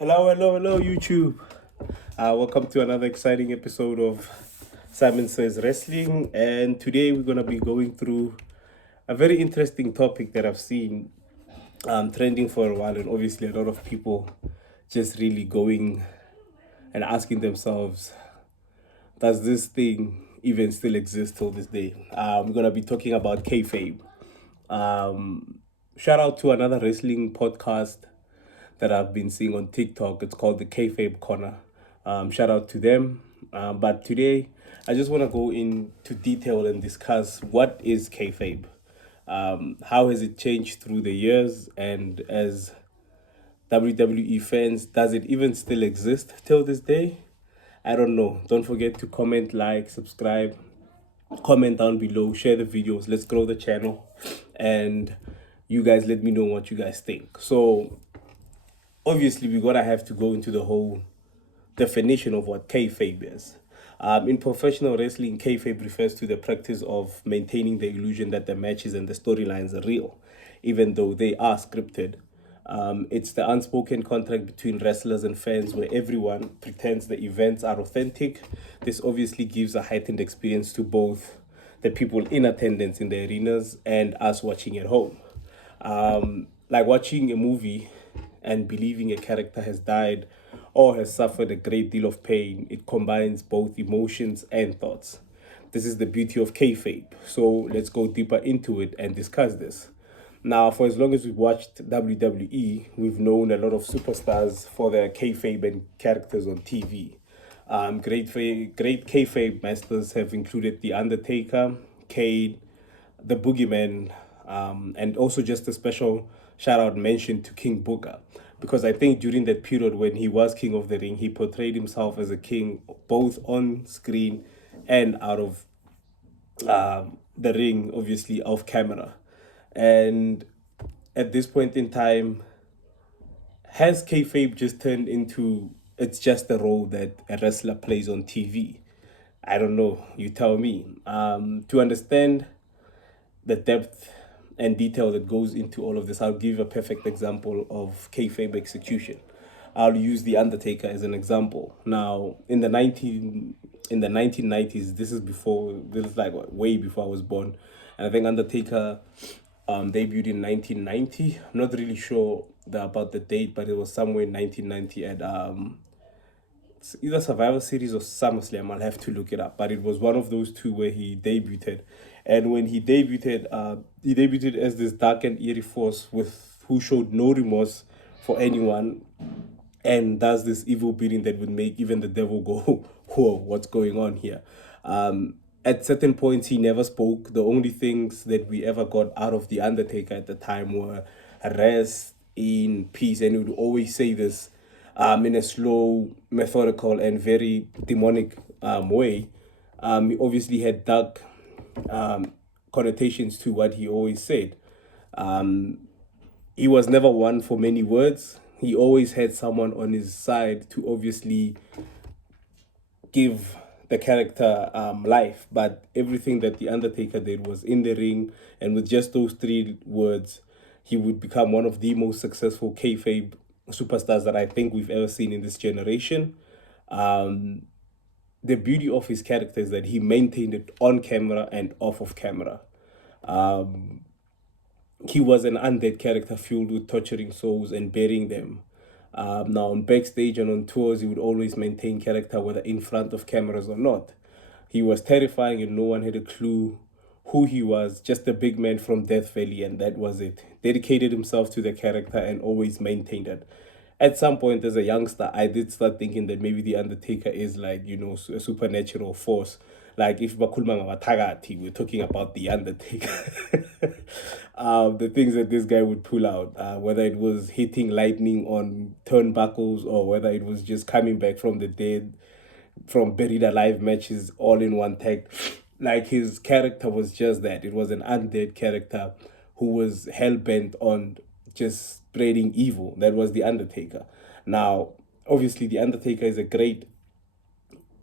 Hello, YouTube. Welcome to another exciting episode of Simon Says Wrestling. And today we're going to be going through a very interesting topic that I've seen trending for a while. And obviously, a lot of people just really going and asking themselves, does this thing even still exist till this day? We're going to be talking about Kayfabe. Shout out to another wrestling podcast that I've been seeing on TikTok. It's called the Kayfabe Corner. Shout out to them. But today, I just want to go into detail and discuss what is Kayfabe. How has it changed through the years? And as WWE fans, does it even still exist till this day? I don't know. Don't forget to comment, like, subscribe, comment down below, share the videos. Let's grow the channel. And you guys let me know what you guys think. So obviously we're gonna have to go into the whole definition of what kayfabe is. In professional wrestling, kayfabe refers to the practice of maintaining the illusion that the matches and the storylines are real, even though they are scripted. It's the unspoken contract between wrestlers and fans where everyone pretends the events are authentic. This obviously gives a heightened experience to both the people in attendance in the arenas and us watching at home. Like watching a movie and believing a character has died or has suffered a great deal of pain, it combines both emotions and thoughts. This is the beauty of kayfabe. So let's go deeper into it and discuss this. Now, for as long as we've watched WWE, we've known a lot of superstars for their kayfabe and characters on TV. Great kayfabe masters have included The Undertaker, Kane, The Boogeyman, and also just a special shout out mention to King Booker. Because I think during that period when he was King of the Ring, he portrayed himself as a king both on screen and out of the ring, obviously off camera. And at this point in time, has kayfabe just turned into it's just a role that a wrestler plays on TV? I don't know. You tell me. To understand the depth and detail that goes into all of this, I'll give a perfect example of kayfabe execution. I'll use The Undertaker as an example. Now, in the 1990s, this is like way before I was born, and I think Undertaker debuted in 1990. I'm not really sure about the date, but it was somewhere in 1990 at it's either Survivor Series or SummerSlam. I'll have to look it up, but it was one of those two where he debuted. And when he debuted as this dark and eerie force with who showed no remorse for anyone, and does this evil bidding that would make even the devil go, "Whoa, what's going on here?" At certain points, he never spoke. The only things that we ever got out of the Undertaker at the time were rest in peace, and he would always say this in a slow, methodical, and very demonic way. He obviously had dark connotations to what he always said. He was never one for many words. He always had someone on his side to obviously give the character life. But everything that The Undertaker did was in the ring, and with just those three words, he would become one of the most successful kayfabe superstars that I think we've ever seen in this generation. The beauty of his character is that he maintained it on camera and off of camera. He was an undead character fueled with torturing souls and burying them. Now, on backstage and on tours, he would always maintain character whether in front of cameras or not. He was terrifying and no one had a clue who he was, just a big man from Death Valley, and that was it. Dedicated himself to the character and always maintained it. At some point, as a youngster, I did start thinking that maybe The Undertaker is like, a supernatural force. Like if Bakulma Tagati, we're talking about The Undertaker. The things that this guy would pull out, whether it was hitting lightning on turnbuckles or whether it was just coming back from the dead, from buried alive matches all in one tag. Like his character was just that. It was an undead character who was hell bent on just spreading evil. That was The Undertaker. Now, obviously, The Undertaker is a great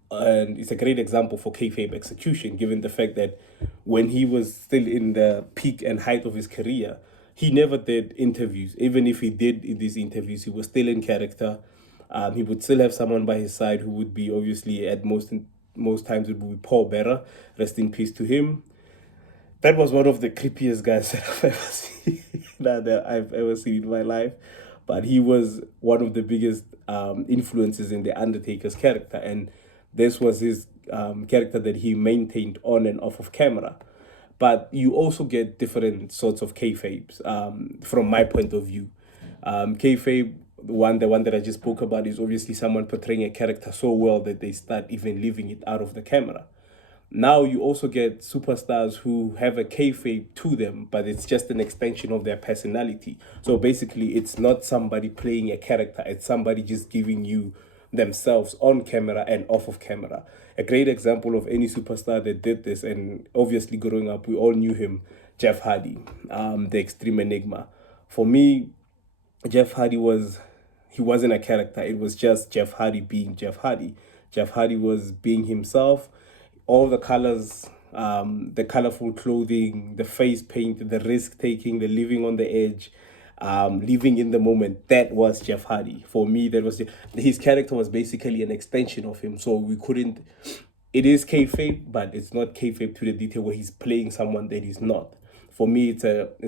example for kayfabe execution, given the fact that when he was still in the peak and height of his career, he never did interviews. Even if he did in these interviews, he was still in character. He would still have someone by his side who would be obviously at most times it would be Paul Bearer. Rest in peace to him. That was one of the creepiest guys that I've ever seen that I've ever seen in my life. But he was one of the biggest influences in the Undertaker's character, and this was his character that he maintained on and off of camera. But you also get different sorts of kayfabes from my point of view. Kayfabe, the one that I just spoke about, is obviously someone portraying a character so well that they start even living it out of the camera. Now you also get superstars who have a kayfabe to them, but it's just an extension of their personality. So basically, it's not somebody playing a character; it's somebody just giving you themselves on camera and off of camera. A great example of any superstar that did this, and obviously growing up, we all knew him, Jeff Hardy, the Extreme Enigma. For me, Jeff Hardy he wasn't a character. It was just Jeff Hardy being Jeff Hardy. Jeff Hardy was being himself. All the colors, the colorful clothing, the face paint, the risk taking, the living on the edge, living in the moment. That was Jeff Hardy. For me, that was his character was basically an extension of him. So we couldn't. It is kayfabe, but it's not kayfabe to the detail where he's playing someone that he's not. For me, it's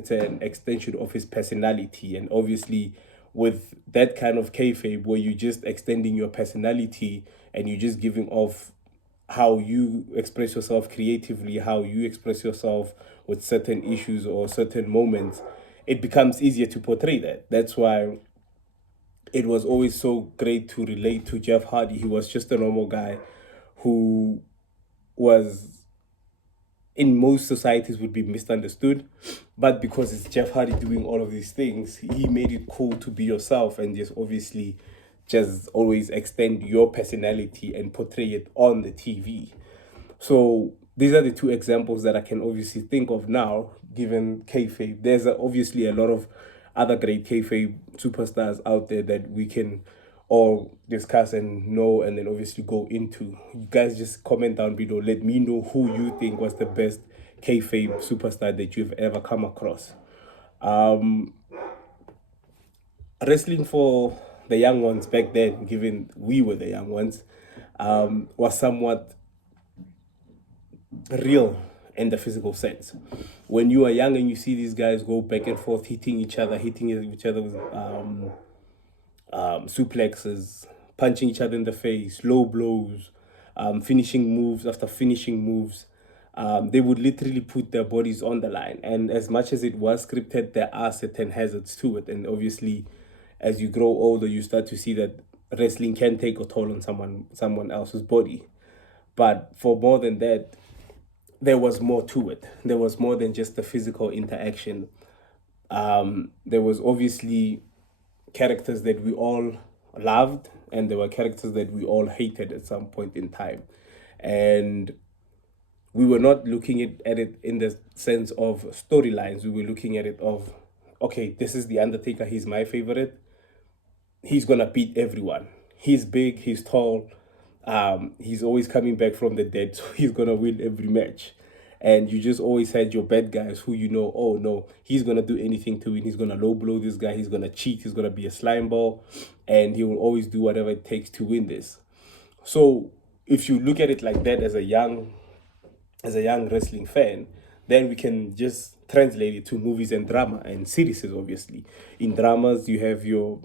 an extension of his personality, and obviously, with that kind of kayfabe where you're just extending your personality and you're just giving off how you express yourself creatively, how you express yourself with certain issues or certain moments, it becomes easier to portray that. That's why it was always so great to relate to Jeff Hardy. He was just a normal guy who was in most societies would be misunderstood, but because it's Jeff Hardy doing all of these things, he made it cool to be yourself and just obviously just always extend your personality and portray it on the TV. So these are the two examples that I can obviously think of now, given kayfabe. There's obviously a lot of other great kayfabe superstars out there that we can all discuss and know, and then obviously go into. You guys just comment down below. Let me know who you think was the best kayfabe superstar that you've ever come across. Wrestling for the young ones back then, given we were the young ones, was somewhat real in the physical sense. When you are young and you see these guys go back and forth, hitting each other with suplexes, punching each other in the face, low blows, finishing moves after finishing moves. They would literally put their bodies on the line. And as much as it was scripted, there are certain hazards to it. And obviously, as you grow older, you start to see that wrestling can take a toll on someone else's body. But for more than that, there was more to it. There was more than just the physical interaction. There was obviously characters that we all loved, and there were characters that we all hated at some point in time. And we were not looking at it in the sense of storylines. We were looking at it of, okay, this is The Undertaker, he's my favorite. He's going to beat everyone. He's big, he's tall, he's always coming back from the dead, so he's going to win every match. And you just always had your bad guys who you know, oh no, he's going to do anything to win. He's going to low blow this guy. He's going to cheat. He's going to be a slime ball. And he will always do whatever it takes to win this. So if you look at it like that as a young wrestling fan, then we can just translate it to movies and drama and series, obviously. In dramas, you have your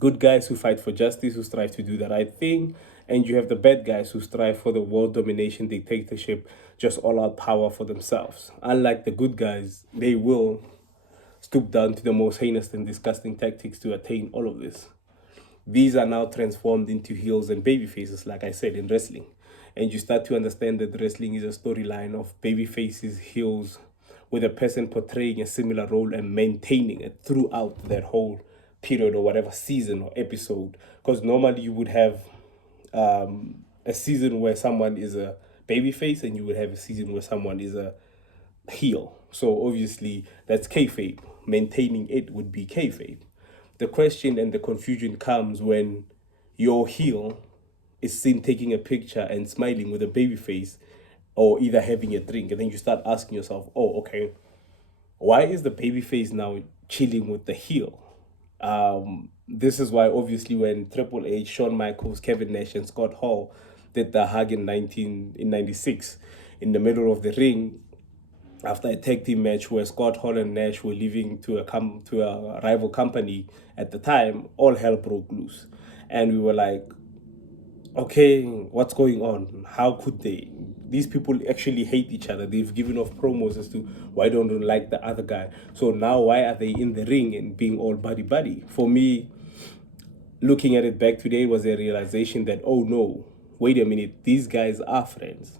good guys who fight for justice, who strive to do the right thing, and you have the bad guys who strive for the world domination, dictatorship, just all out power for themselves. Unlike the good guys, they will stoop down to the most heinous and disgusting tactics to attain all of this. These are now transformed into heels and baby faces, like I said, in wrestling. And you start to understand that wrestling is a storyline of baby faces, heels, with a person portraying a similar role and maintaining it throughout that whole period or whatever season or episode. Because normally you would have a season where someone is a babyface and you would have a season where someone is a heel. So obviously that's kayfabe. Maintaining it would be kayfabe. The question and the confusion comes when your heel is seen taking a picture and smiling with a baby face or either having a drink. And then you start asking yourself, oh, okay, why is the baby face now chilling with the heel? This is why, obviously, when Triple H, Shawn Michaels, Kevin Nash, and Scott Hall did the hug in '96 in the middle of the ring after a tag team match where Scott Hall and Nash were leaving to a rival company at the time, all hell broke loose, and we were like, okay, what's going on? How could they? These people actually hate each other. They've given off promos as to why don't they like the other guy. So now why are they in the ring and being all buddy buddy? For me, looking at it back today was a realization that, oh no, wait a minute, these guys are friends.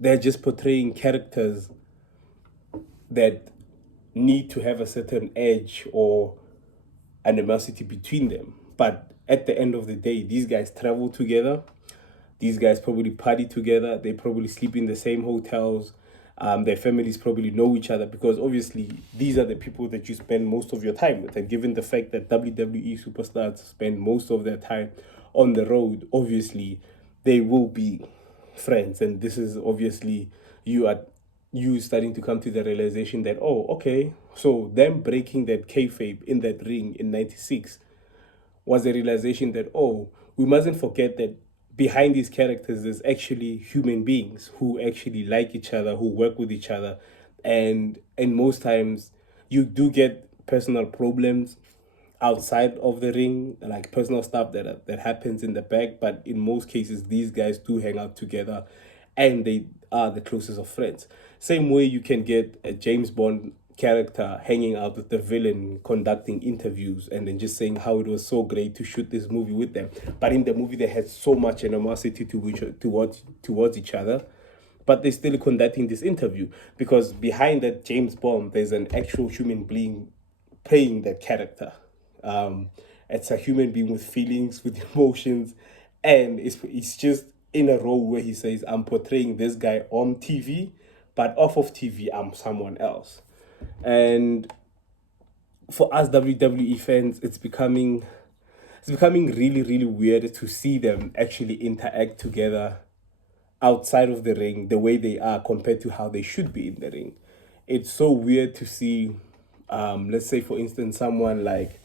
They're just portraying characters that need to have a certain edge or animosity between them. But at the end of the day, these guys travel together. These guys probably party together. They probably sleep in the same hotels. Their families probably know each other because obviously these are the people that you spend most of your time with. And given the fact that WWE superstars spend most of their time on the road, obviously they will be friends. And this is obviously you starting to come to the realization that, oh, okay, so them breaking that kayfabe in that ring in '96 was the realization that, oh, we mustn't forget that behind these characters there's actually human beings who actually like each other, who work with each other, and most times you do get personal problems outside of the ring, like personal stuff that happens in the back. But in most cases, these guys do hang out together, and they are the closest of friends. Same way you can get a James Bond character hanging out with the villain, conducting interviews, and then just saying how it was so great to shoot this movie with them. But in the movie, they had so much animosity towards each other, but they're still conducting this interview because behind that James Bond, there's an actual human being playing that character. Um, it's a human being with feelings, with emotions, and it's just in a role where he says, "I'm portraying this guy on TV, but off of TV, I'm someone else." And for us WWE fans, it's becoming really, really weird to see them actually interact together outside of the ring the way they are compared to how they should be in the ring. It's so weird to see, let's say, for instance, someone like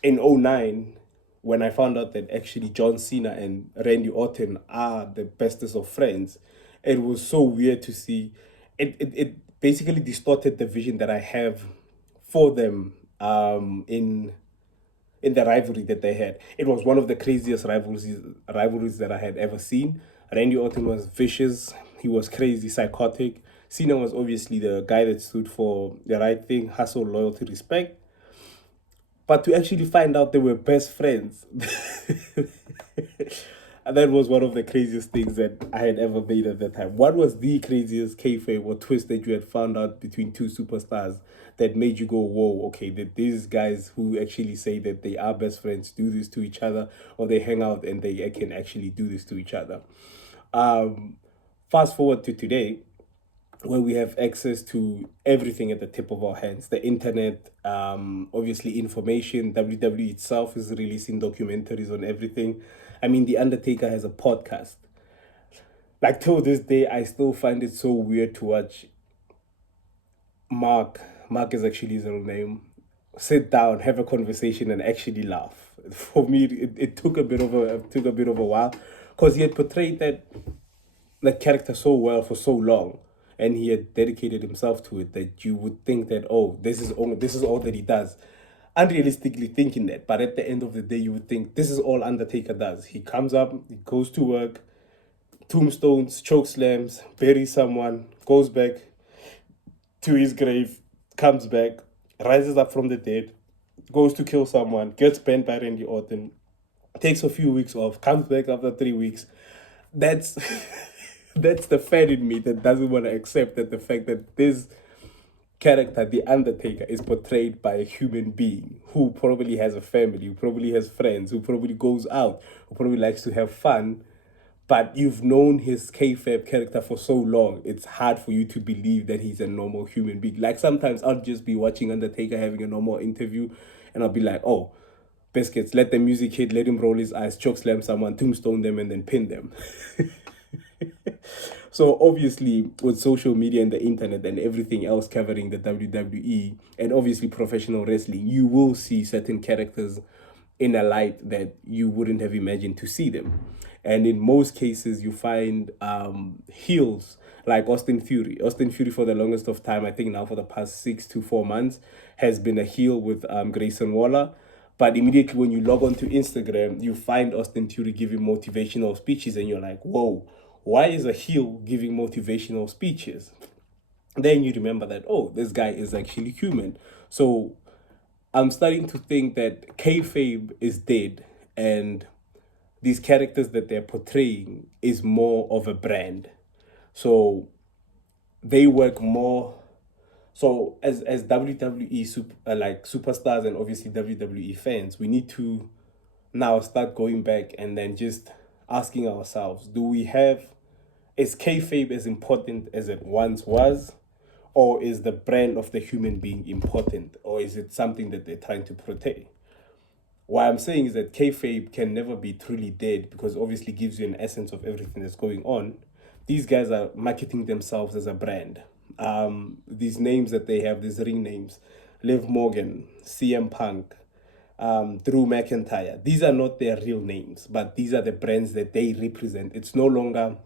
in '09, when I found out that actually John Cena and Randy Orton are the bestest of friends, it was so weird to see. It basically distorted the vision that I have for them in the rivalry that they had. It was one of the craziest rivalries that I had ever seen. Randy Orton was vicious. He was crazy, psychotic. Cena was obviously the guy that stood for the right thing, hustle, loyalty, respect. But to actually find out they were best friends, and that was one of the craziest things that I had ever made at that time. What was the craziest kayfabe or twist that you had found out between two superstars that made you go, whoa, okay, that these guys who actually say that they are best friends do this to each other, or they hang out and they can actually do this to each other? Um, Fast forward to today, where we have access to everything at the tip of our hands, the internet, obviously information. WWE itself is releasing documentaries on everything. I mean, The Undertaker has a podcast. Like, till this day, I still find it so weird to watch Mark is actually his real name, sit down, have a conversation, and actually laugh. For me, it took a bit of a while, because he had portrayed that character so well for so long, and he had dedicated himself to it, that you would think that, oh, this is all that he does, unrealistically thinking that. But at the end of the day, you would think this is all Undertaker does. He comes up, he goes to work, tombstones, choke slams, buries someone, goes back to his grave, comes back, rises up from the dead, goes to kill someone, gets banned by Randy Orton, takes a few weeks off, comes back after 3 weeks. That's that's the fan in me that doesn't want to accept that the fact that this character, The Undertaker, is portrayed by a human being who probably has a family, who probably has friends, who probably goes out, who probably likes to have fun. But you've known his kayfabe character for so long, it's hard for you to believe that he's a normal human being. Like, sometimes I'll just be watching Undertaker having a normal interview, and I'll be like, oh, biscuits, let the music hit, let him roll his eyes, choke slam someone, tombstone them, and then pin them. So obviously with social media and the internet and everything else covering the WWE and obviously professional wrestling, you will see certain characters in a light that you wouldn't have imagined to see them. And in most cases, you find heels like Austin Fury. Austin Fury, for the longest of time, I think now for the past 6 to 4 months, has been a heel with Grayson Waller. But immediately when you log on to Instagram, you find Austin Theory giving motivational speeches, and you're like, whoa, why is a heel giving motivational speeches? Then you remember that, oh, this guy is actually human. So I'm starting to think that kayfabe is dead, and these characters that they're portraying is more of a brand. So they work more. So as WWE like superstars and obviously WWE fans, we need to now start going back and then just asking ourselves, do we have, is kayfabe as important as it once was? Or is the brand of the human being important? Or is it something that they're trying to protect? What I'm saying is that kayfabe can never be truly dead because obviously gives you an essence of everything that's going on. These guys are marketing themselves as a brand. These names that they have, these ring names, Liv Morgan, CM Punk, Drew McIntyre. These are not their real names, but these are the brands that they represent. It's no longer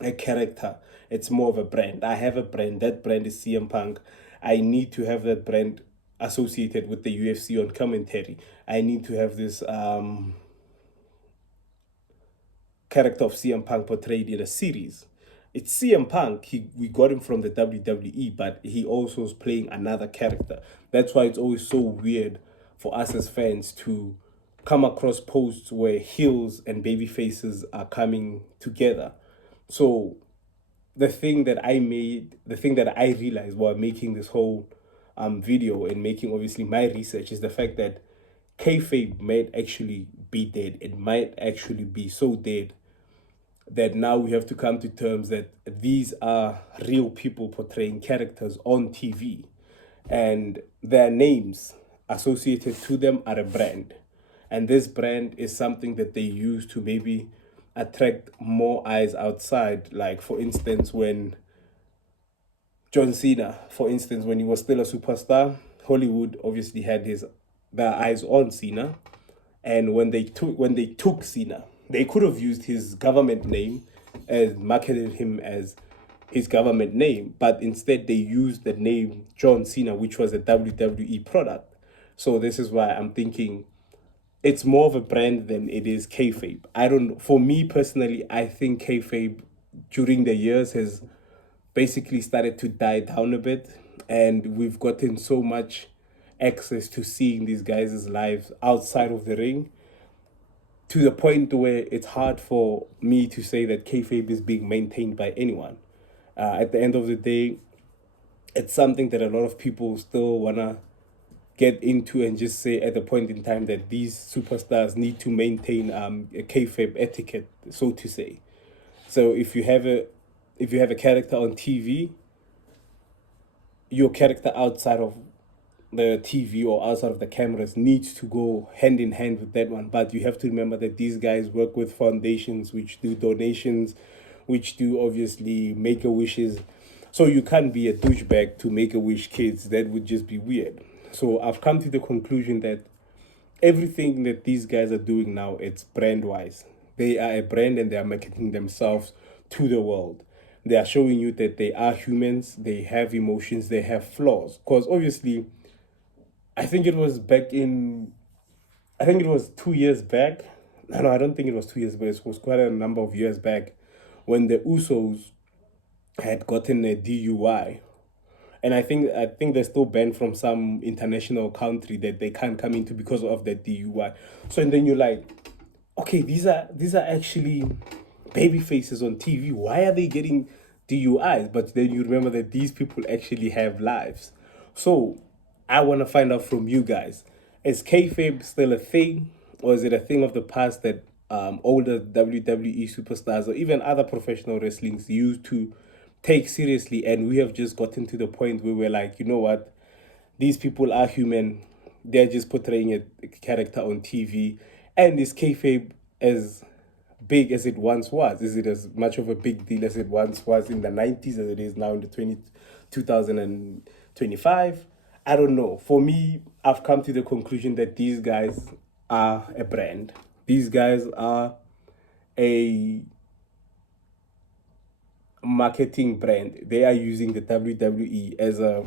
a character, it's more of a brand. I have a brand, that brand is CM Punk. I need to have that brand associated with the UFC on commentary. I need to have this character of CM Punk portrayed in a series. It's CM Punk. We got him from the WWE, but he also is playing another character. That's why it's always so weird for us as fans to come across posts where heels and baby faces are coming together. So the thing that I realized while making this whole video and making obviously my research is the fact that kayfabe might actually be dead. It might actually be so dead that now we have to come to terms that these are real people portraying characters on TV, and their names associated to them are a brand. And this brand is something that they use to maybe attract more eyes outside. Like, for instance, when John Cena, for instance, when he was still a superstar, Hollywood obviously had their eyes on Cena, and when they took Cena, they could have used his government name and marketed him as his government name, but instead they used the name John Cena, which was a WWE product. So this is why I'm thinking it's more of a brand than it is kayfabe. I don't. For me personally, I think kayfabe during the years has basically started to die down a bit, and we've gotten so much access to seeing these guys' lives outside of the ring to the point where it's hard for me to say that kayfabe is being maintained by anyone. At the end of the day, it's something that a lot of people still wanna get into and just say at the point in time that these superstars need to maintain a kayfabe etiquette, so to say. So if you have a character on TV, your character outside of the TV or outside of the cameras needs to go hand in hand with that one. But you have to remember that these guys work with foundations which do donations, which do obviously make a wishes. So you can't be a douchebag to make a wish kids. That would just be weird. So I've come to the conclusion that everything that these guys are doing now, it's brand wise. They are a brand and they are marketing themselves to the world. They are showing you that they are humans, they have emotions, they have flaws. Because obviously, I think it was back in, I think it was 2 years back. No, I don't think it was 2 years back. It was quite a number of years back when the Usos had gotten a DUI. And I think they're still banned from some international country that they can't come into because of that DUI. So and then you're like, okay, these are actually baby faces on TV. Why are they getting DUIs? But then you remember that these people actually have lives. So I want to find out from you guys: is kayfabe still a thing, or is it a thing of the past that older WWE superstars or even other professional wrestlings used to take seriously, and we have just gotten to the point where we're like, you know what, these people are human. They're just portraying a character on TV, and is kayfabe as big as it once was? Is it as much of a big deal as it once was in the 90s as it is now in the 2025? I don't know. For me, I've come to the conclusion that these guys are a brand. These guys are a marketing brand. They are using the WWE as a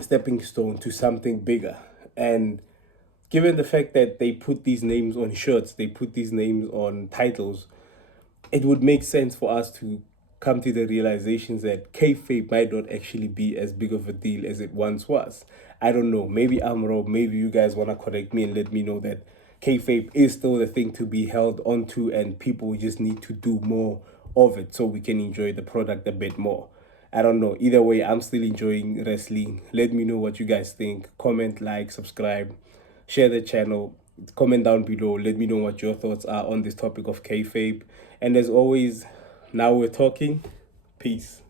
stepping stone to something bigger. And given the fact that they put these names on shirts, they put these names on titles, it would make sense for us to come to the realizations that kayfabe might not actually be as big of a deal as it once was. I don't know. Maybe I'm wrong. Maybe you guys want to correct me and let me know that kayfabe is still the thing to be held onto, and people just need to do more of it so we can enjoy the product a bit more. I don't know. Either way, I'm still enjoying wrestling. Let me know what you guys think. Comment, like, subscribe, share the channel. Comment down below. Let me know what your thoughts are on this topic of kayfabe. And as always, now we're talking. Peace.